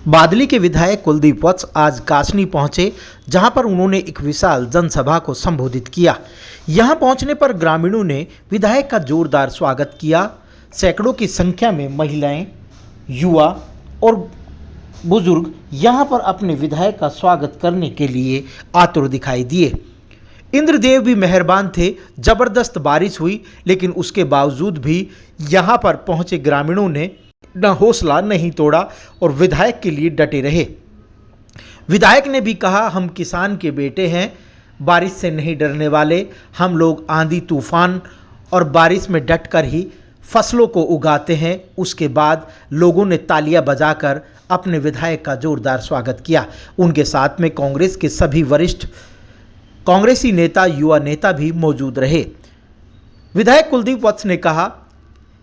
बादली के विधायक कुलदीप वत्स आज कासनी पहुंचे, जहां पर उन्होंने एक विशाल जनसभा को संबोधित किया। यहां पहुंचने पर ग्रामीणों ने विधायक का जोरदार स्वागत किया। सैकड़ों की संख्या में महिलाएं, युवा और बुजुर्ग यहां पर अपने विधायक का स्वागत करने के लिए आतुर दिखाई दिए। इंद्रदेव भी मेहरबान थे। जबरदस्त बारिश हुई, लेकिन उसके बावजूद भी यहां पर पहुंचे ग्रामीणों ने न हौसला नहीं तोड़ा और विधायक के लिए डटे रहे। विधायक ने भी कहा, हम किसान के बेटे हैं, बारिश से नहीं डरने वाले। हम लोग आंधी तूफान और बारिश में डटकर ही फसलों को उगाते हैं। उसके बाद लोगों ने तालियां बजाकर अपने विधायक का जोरदार स्वागत किया। उनके साथ में कांग्रेस के सभी वरिष्ठ कांग्रेसी नेता, युवा नेता भी मौजूद रहे। विधायक कुलदीप वत्स ने कहा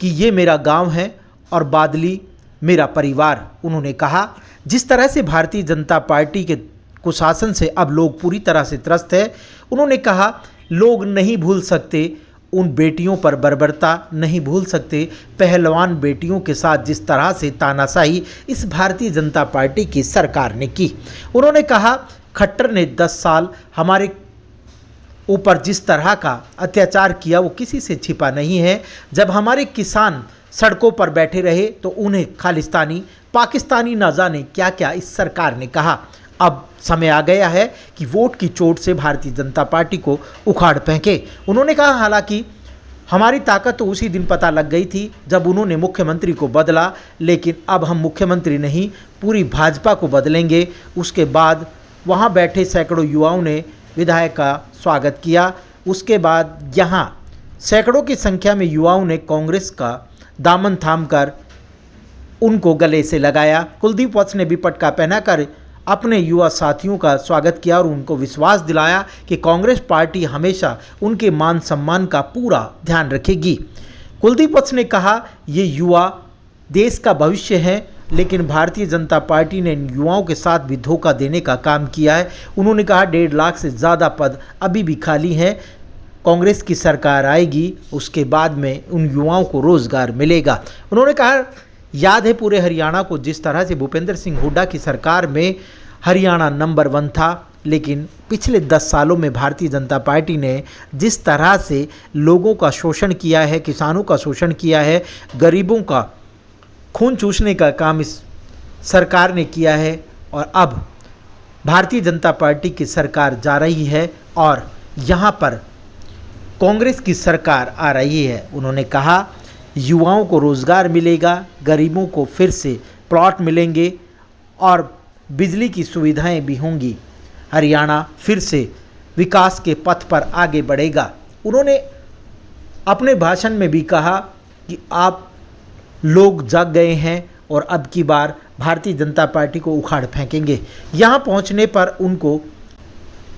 कि ये मेरा गांव है और बादली मेरा परिवार। उन्होंने कहा, जिस तरह से भारतीय जनता पार्टी के कुशासन से अब लोग पूरी तरह से त्रस्त है, उन्होंने कहा लोग नहीं भूल सकते उन बेटियों पर बर्बरता, नहीं भूल सकते पहलवान बेटियों के साथ जिस तरह से तानाशाही इस भारतीय जनता पार्टी की सरकार ने की। उन्होंने कहा, खट्टर ने 10 साल हमारे ऊपर जिस तरह का अत्याचार किया वो किसी से छिपा नहीं है। जब हमारे किसान सड़कों पर बैठे रहे तो उन्हें खालिस्तानी, पाकिस्तानी न जाने क्या क्या इस सरकार ने कहा। अब समय आ गया है कि वोट की चोट से भारतीय जनता पार्टी को उखाड़ फेंके। उन्होंने कहा, हालांकि हमारी ताकत तो उसी दिन पता लग गई थी जब उन्होंने मुख्यमंत्री को बदला, लेकिन अब हम मुख्यमंत्री नहीं पूरी भाजपा को बदलेंगे। उसके बाद वहां बैठे सैकड़ों युवाओं ने विधायक का स्वागत किया। उसके बाद यहाँ सैकड़ों की संख्या में युवाओं ने कांग्रेस का दामन थामकर उनको गले से लगाया। कुलदीप वत्स ने भी पटका पहनाकर अपने युवा साथियों का स्वागत किया और उनको विश्वास दिलाया कि कांग्रेस पार्टी हमेशा उनके मान सम्मान का पूरा ध्यान रखेगी। कुलदीप वत्स ने कहा, ये युवा देश का भविष्य है, लेकिन भारतीय जनता पार्टी ने इन युवाओं के साथ भी धोखा देने का काम किया है। उन्होंने कहा, 1.5 लाख से ज़्यादा पद अभी भी खाली हैं। कांग्रेस की सरकार आएगी, उसके बाद में उन युवाओं को रोजगार मिलेगा। उन्होंने कहा, याद है पूरे हरियाणा को जिस तरह से भूपेंद्र सिंह हुड्डा की सरकार में हरियाणा नंबर 1 था, लेकिन पिछले 10 सालों में भारतीय जनता पार्टी ने जिस तरह से लोगों का शोषण किया है, किसानों का शोषण किया है, गरीबों का खून चूसने का काम इस सरकार ने किया है। और अब भारतीय जनता पार्टी की सरकार जा रही है और यहाँ पर कांग्रेस की सरकार आ रही है। उन्होंने कहा, युवाओं को रोज़गार मिलेगा, गरीबों को फिर से प्लॉट मिलेंगे और बिजली की सुविधाएं भी होंगी। हरियाणा फिर से विकास के पथ पर आगे बढ़ेगा। उन्होंने अपने भाषण में भी कहा कि आप लोग जाग गए हैं और अब की बार भारतीय जनता पार्टी को उखाड़ फेंकेंगे। यहाँ पहुँचने पर उनको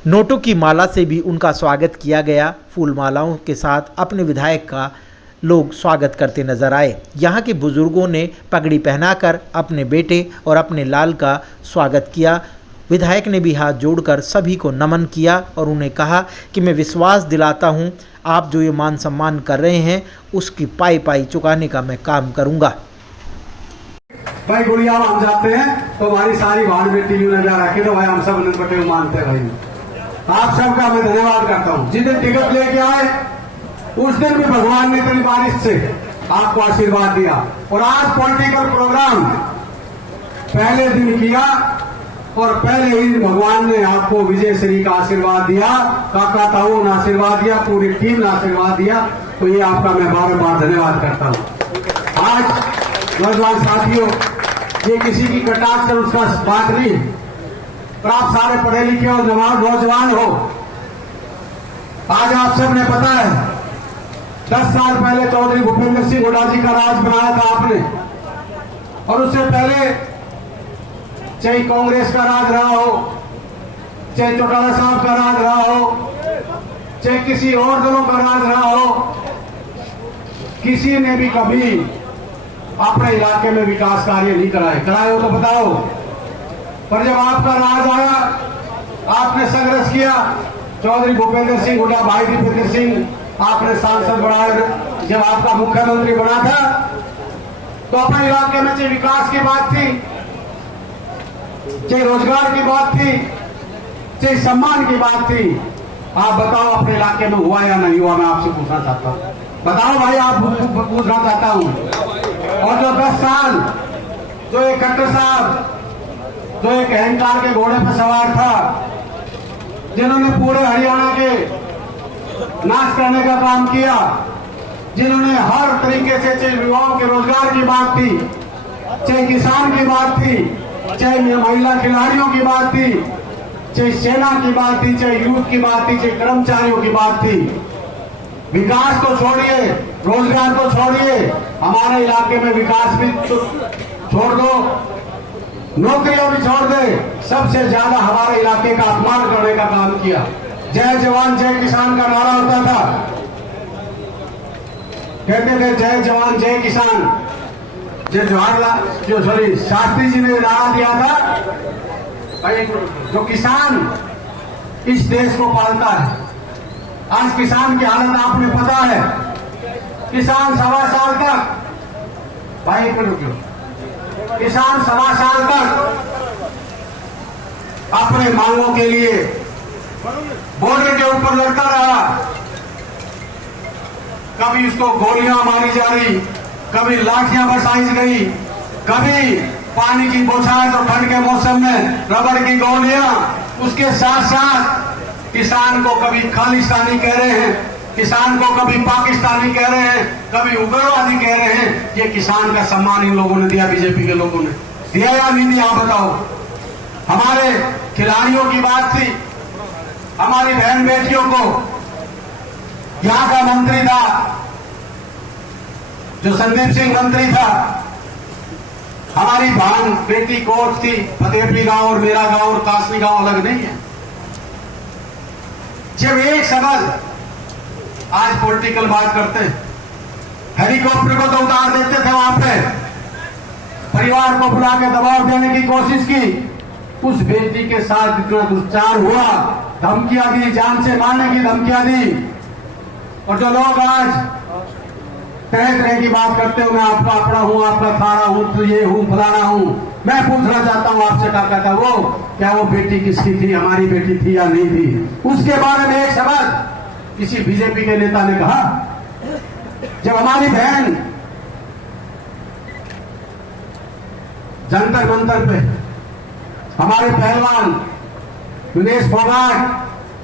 नोटों की माला से भी उनका स्वागत किया गया। फूल मालाओं के साथ अपने विधायक का लोग स्वागत करते नजर आए। यहाँ के बुजुर्गों ने पगड़ी पहनाकर अपने बेटे और अपने लाल का स्वागत किया। विधायक ने भी हाथ जोड़कर सभी को नमन किया और उन्हें कहा कि मैं विश्वास दिलाता हूँ, आप जो ये मान सम्मान कर रहे हैं उसकी पाई पाई चुकाने का मैं काम करूँगा। भाई गुड़िया हम जाते हैं तो हमारी सारी भाड़ में टीवी नजर रखे तो भाई हम सब अनिल पटेल मानते हैं। भाई आप सबका मैं धन्यवाद करता हूँ। जिस दिन टिकट लेके आए उस दिन भी भगवान ने इतनी बारिश से आपको आशीर्वाद दिया और आज पॉलिटिकल प्रोग्राम पहले दिन किया और पहले ही भगवान ने आपको विजय श्री का आशीर्वाद दिया, काका ताऊ ने आशीर्वाद दिया, पूरी टीम ने आशीर्वाद दिया। तो ये आपका मैं बार बार धन्यवाद करता हूँ। आज नौजवान साथियों, ये किसी की कटाक्ष से उसका बात नहीं, पर आप सारे पढ़े लिखे और नौजवान हो। आज आप सबने पता है 10 साल पहले चौधरी भूपेंद्र सिंह हुड्डा जी का राज बनाया था आपने, और उससे पहले चाहे कांग्रेस का राज रहा हो, चाहे चौटाला साहब का राज रहा हो, चाहे किसी और दलों का राज रहा हो, किसी ने भी कभी अपने इलाके में विकास कार्य नहीं कराए हो तो बताओ। पर जब आपका राज आया, आपने संघर्ष किया, चौधरी भूपेंद्र सिंह हुड्डा, भाई दीपेंद्र सिंह आपने सांसद बनाए, जब आपका मुख्यमंत्री बना था तो अपने इलाके में जो विकास की बात थी चाहे रोजगार की बात थी, चाहे सम्मान की बात थी। आप बताओ अपने इलाके में हुआ या नहीं हुआ? मैं आपसे पूछना चाहता हूँ, बताओ भाई, आप पूछना चाहता हूँ। और जो 10 साल जो एक खट्टर साहब जो एक अहंकार के घोड़े पर सवार था, जिन्होंने पूरे हरियाणा के नाश करने का काम किया, जिन्होंने हर तरीके से, चाहे युवाओं के रोजगार की बात थी, चाहे किसान की बात थी, चाहे महिला खिलाड़ियों की बात थी, चाहे सेना की बात थी, चाहे यूथ की बात थी, चाहे कर्मचारियों की बात थी। विकास को छोड़िए, रोजगार को छोड़िए, हमारे इलाके में विकास भी छोड़ दो, नौकरियां भी छोड़ दे, सबसे ज्यादा हमारे इलाके का अपमान करने का काम किया। जय जवान जय किसान का नारा होता था, कहते थे जय जवान जय किसान। जवाहरलाल शास्त्री जी ने नारा दिया था, जो किसान इस देश को पालता है। आज किसान की हालत आपने पता है, किसान 1.25 साल तक, भाई रुकियो, किसान 1.25 साल तक अपने मांगों के लिए बॉर्डर के ऊपर लड़ता रहा। कभी उसको गोलियां मारी जा रही, कभी लाठियां बरसाई गई, कभी पानी की बौछार और ठंड के मौसम में रबड़ की गोलियां। उसके साथ साथ किसान को कभी खालिस्तानी कह रहे हैं, किसान को कभी पाकिस्तानी कह रहे हैं, कभी उग्रवादी कह रहे हैं। ये किसान का सम्मान इन लोगों ने दिया, बीजेपी के लोगों ने दिया या नहीं दिया? आप बताओ। हमारे खिलाड़ियों की बात थी, हमारी बहन बेटियों को, यहां का मंत्री था जो संदीप सिंह मंत्री था, हमारी बहन बेटी कोच थी। फतेहपुर गांव और मेरा गांव और कासनी गांव अलग नहीं है। जब एक शब्द आज पॉलिटिकल बात करते, हेलीकॉप्टर को तो उतार देते थे, वहां पे परिवार को बुला के दबाव देने की कोशिश की। उस बेटी के साथ इतना दुष्चार हुआ, धमकियां दी, जान से मारने की धमकियां दी। और जो लोग आज तरह तरह की बात करते हो, मैं आपका अपना हूं, आपका थाना हूं, तो ये हूं, फलाना हूं, मैं पूछना चाहता हूं आपसे, क्या वो क्या वो बेटी किसकी थी? हमारी बेटी थी या नहीं थी? उसके बारे में एक शब्द किसी बीजेपी के नेता ने कहा? जब हमारी बहन जंतर मंतर पे, हमारे पहलवान विनेश फोगाट,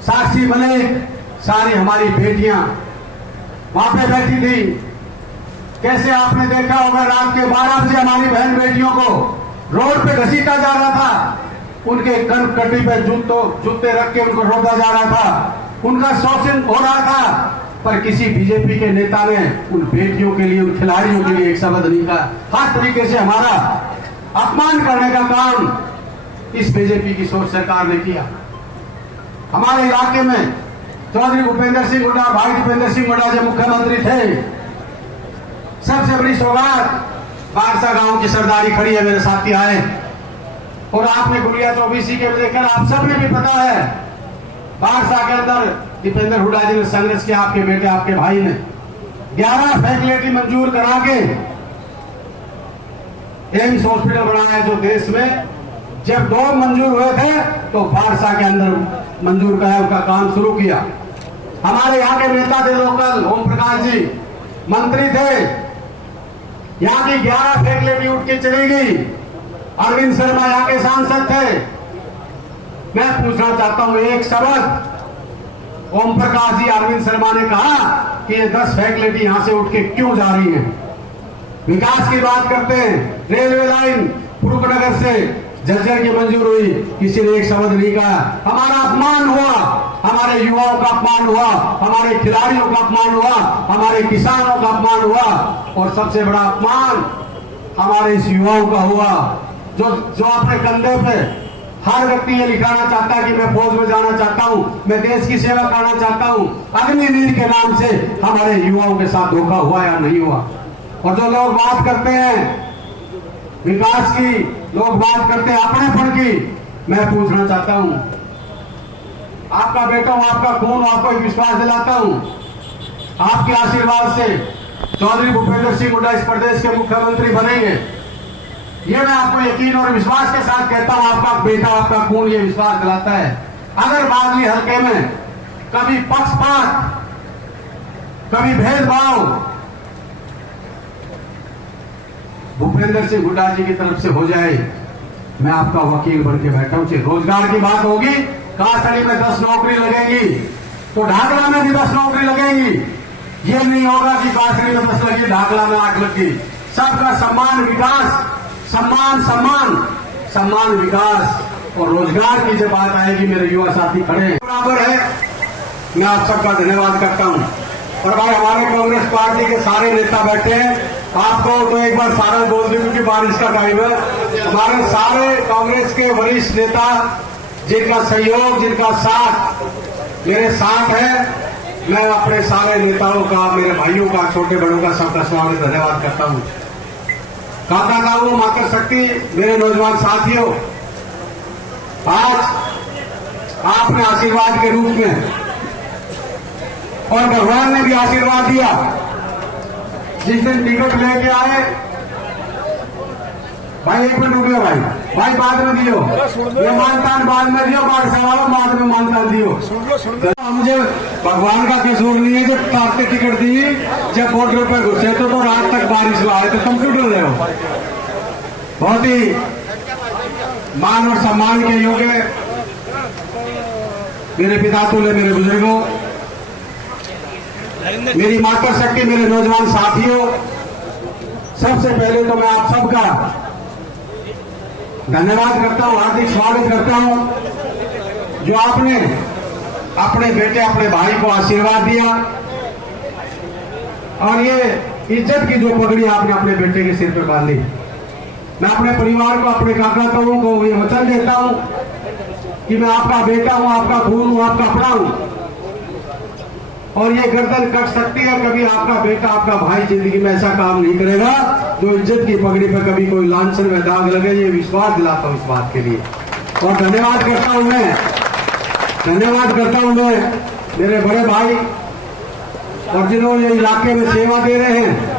साक्षी मलिक, सारी हमारी बेटियां वहां पे बैठी थी। कैसे आपने देखा होगा, रात के 12 बजे हमारी बहन बेटियों को रोड पे घसीटा जा रहा था, उनके कटी पे जूते रख के उनको रोका जा रहा था, उनका शोषण हो रहा था। पर किसी बीजेपी के नेता ने उन बेटियों के लिए, उन खिलाड़ियों के लिए एक शब्द नहीं कहा। हर तरीके से हमारा अपमान करने का काम इस बीजेपी की सोच सरकार ने किया। हमारे इलाके में चौधरी भूपेंद्र सिंह हुड्डा, भाई दीपेंद्र सिंह हुड्डा जब मुख्यमंत्री थे, सबसे बड़ी सौगात बारसा गांव की सरदारी खड़ी है, मेरे साथी आए। और आपने गुड़िया चौबीसी के देखकर आप सबने भी पता है, बारसा के अंदर दीपेंद्र हुड्डा जी ने संघर्ष किया, आपके बेटे, आपके भाई ने 11 फैसिलिटी मंजूर करा के एम्स हॉस्पिटल बनाया, जो देश में जब 2 मंजूर हुए थे तो बारसा के अंदर मंजूर कराया, उनका काम शुरू किया। हमारे यहाँ के नेता थे लोकल, ओम प्रकाश जी मंत्री थे, यहाँ की 11 फैसिलिटी उठ के चली गई। अरविंद शर्मा यहाँ के सांसद थे। मैं पूछना चाहता हूं एक शब्द, ओम प्रकाश जी, अरविंद शर्मा ने कहा कि ये 10 फैसिलिटी यहां से उठ के क्यों जा रही हैं? विकास की बात करते हैं, रेलवे लाइन पुरुषनगर से झज्जर की मंजूर हुई, किसी ने एक शब्द नहीं कहा। हमारा अपमान हुआ, हमारे युवाओं का अपमान हुआ, हमारे खिलाड़ियों का अपमान हुआ, हमारे किसानों का अपमान हुआ, और सबसे बड़ा अपमान हमारे इस युवाओं का हुआ, जो अपने कंधे पे हर व्यक्ति ये लिखाना चाहता है कि मैं फौज में जाना चाहता हूं, मैं देश की सेवा करना चाहता हूं। अग्निवीर के नाम से हमारे युवाओं के साथ धोखा हुआ या नहीं हुआ? और जो लोग बात करते हैं विकास की, लोग बात करते हैं अपनेपन की, मैं पूछना चाहता हूं, आपका बेटा हूं, आपका खून, आपको एक विश्वास दिलाता हूं, आपके आशीर्वाद से चौधरी भूपेंद्र सिंह हुड्डा इस प्रदेश के मुख्यमंत्री बनेंगे। ये मैं आपको यकीन और विश्वास के साथ कहता हूं, आपका बेटा, आपका खून ये विश्वास दिलाता है। अगर बादली हल्के में कभी पक्षपात, कभी भेदभाव भूपेंद्र सिंह हुड्डा जी की तरफ से हो जाए, मैं आपका वकील बन के बैठा हूं। रोजगार की बात होगी, कासड़ी में 10 नौकरी लगेगी तो ढाकला में भी 10 नौकरी लगेगी। ये नहीं होगा कि कासड़ी में 10 लगी, ढाकला में 8 लगी। सबका सम्मान विकास, सम्मान सम्मान सम्मान विकास और रोजगार की जब बात आएगी, मेरे युवा साथी खड़े हैं बराबर है। मैं आप सबका धन्यवाद करता हूं। और भाई हमारे कांग्रेस पार्टी के सारे नेता बैठे हैं, आपको तो एक बार सारा बोल दूं क्योंकि बारिश का टाइम है। हमारे सारे कांग्रेस के वरिष्ठ नेता जिनका सहयोग, जिनका साथ मेरे साथ है, मैं अपने सारे नेताओं का, मेरे भाइयों का, छोटे बड़ों का, सबका स्वागत धन्यवाद करता हूं। काका काऊ, माता शक्ति, मेरे नौजवान साथियों, आज आपने आशीर्वाद के रूप में और भगवान ने भी आशीर्वाद दिया। जिस दिन टिकट लेके आए, भाई एक मिनट रुक लो भाई बाद में दियो, ये मानतान बाद में दियो, बाद में मानतान दियो। मुझे भगवान का कसूर नहीं है, जब ताकते टिकट दी, जब बॉर्डर पर घुसे तो रात तक बारिश लाए तो तुम क्यों डर रहे हो। बहुत ही मान और सम्मान के योग्य मेरे पिता तुल्य, मेरे बुजुर्गों, मेरी माता शक्ति, मेरे नौजवान साथियों, सबसे पहले तो मैं आप सबका धन्यवाद करता हूं, हार्दिक स्वागत करता हूं। जो आपने अपने बेटे, अपने भाई को आशीर्वाद दिया और ये इज्जत की जो पगड़ी आपने अपने बेटे के सिर पर बांधी, मैं अपने परिवार को, अपने काका ताऊ को ये वचन देता हूं कि मैं आपका बेटा हूं, आपका खून हूं, आपका अपना हूं। और ये गर्दन कट सकती है, कभी आपका बेटा, आपका भाई जिंदगी में ऐसा काम नहीं करेगा जो इज्जत की पगड़ी पर कभी कोई लांछन में दाग लगे। ये विश्वास दिलाता हूं इस बात के लिए। और धन्यवाद करता हूं मैं मेरे बड़े भाई और जिन्होंने इलाके में सेवा दे रहे हैं,